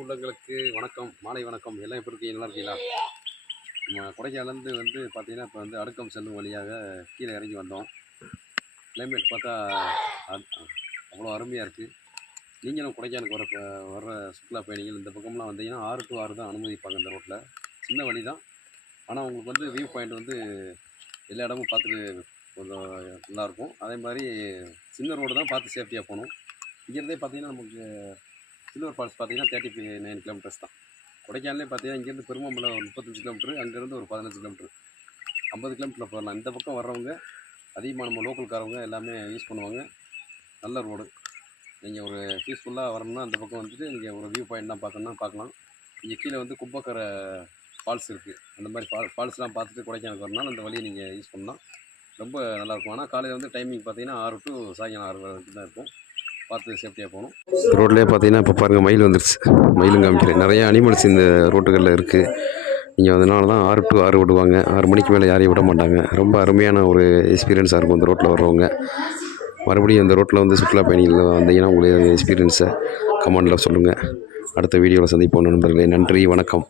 உள்ளங்களுக்கு வணக்கம், மாலை வணக்கம். எல்லாம் எப்படி இருக்கீங்க? நல்லா இருக்கீங்களா? நம்ம கொடைக்கானலேருந்து பார்த்தீங்கன்னா, இப்போ அடுக்கம் செல்லும் வழியாக கீழே இறங்கி வந்தோம். கிளைமேட் பார்த்தா அத் அவ்வளோ அருமையாக இருக்குது. நீங்களும் கொடைக்கானலுக்கு வர்ற சுற்றுலா பயணிகள் இந்த பக்கம்லாம் வந்தீங்கன்னா 6 to 6 தான் அனுமதிப்பாங்க இந்த ரோட்டில். சின்ன வழி தான். ஆனால் உங்களுக்கு வியூ பாயிண்ட் எல்லா இடமும் பார்த்துட்டு கொஞ்சம் நல்லாயிருக்கும். அதே மாதிரி சின்ன ரோடு தான், பார்த்து சேஃப்டியாக போகணும். இங்கேருந்தே பார்த்தீங்கன்னா நமக்கு சில்வர் ஃபால்ஸ் பார்த்தீங்கன்னா 39 கிலோமீட்டர்ஸ் தான். கொடைக்கானலே பார்த்தீங்கன்னா இங்கேருந்து பெருமாமலை ஒரு 35 கிலோமீட்டர், அங்கேருந்து ஒரு 15 கிலோமீட்டர், 50 கிலோமீட்டரில் போகலாம். இந்த பக்கம் வர்றவங்க அதிகமாக நம்ம லோக்கல்காரவங்க எல்லாமே யூஸ் பண்ணுவாங்க. நல்ல ரோடு. நீங்கள் ஒரு பீஸ்ஃபுல்லாக வரணும்னா அந்த பக்கம் நீங்கள் ஒரு வியூ பாயிண்ட்லாம் பார்க்கணுன்னா பார்க்கலாம். இங்கே கீழே கும்பக்கரை ஃபால்ஸ் இருக்குது. அந்த மாதிரி ஃபால்ஸ்லாம் பார்த்துட்டு கொடைக்கானலுக்கு வரணும்னா அந்த வழியை நீங்கள் யூஸ் பண்ணால் ரொம்ப நல்லாயிருக்கும். ஆனால் காலையில் டைமிங் பார்த்தீங்கன்னா 6 to சாயங்காலம் 6 வரைக்கும் தான் இருக்கும். பார்த்து சேஃப்டியாக போகணும். ரோட்லேயே பார்த்தீங்கன்னா இப்போ பாருங்கள், மயில் வந்துருச்சு. மயிலும் காமிக்கிறேன். நிறைய அனிமல்ஸ் இந்த ரோட்டுகளில் இருக்குது. நீங்கள் அதனால தான் 6 to 6 விடுவாங்க. 6 மணிக்கு மேலே யாரையும் விட மாட்டாங்க. ரொம்ப அருமையான ஒரு எக்ஸ்பீரியன்ஸாக இருக்கும் இந்த ரோட்டில் வர்றவங்க. மறுபடியும் இந்த ரோட்டில் சுற்றுலா பயணிகள் வந்தீங்கன்னா உங்களுடைய எக்ஸ்பீரியன்ஸை கமெண்டில் சொல்லுங்கள். அடுத்த வீடியோவில் சந்திப்போம் நண்பர்களே. நன்றி, வணக்கம்.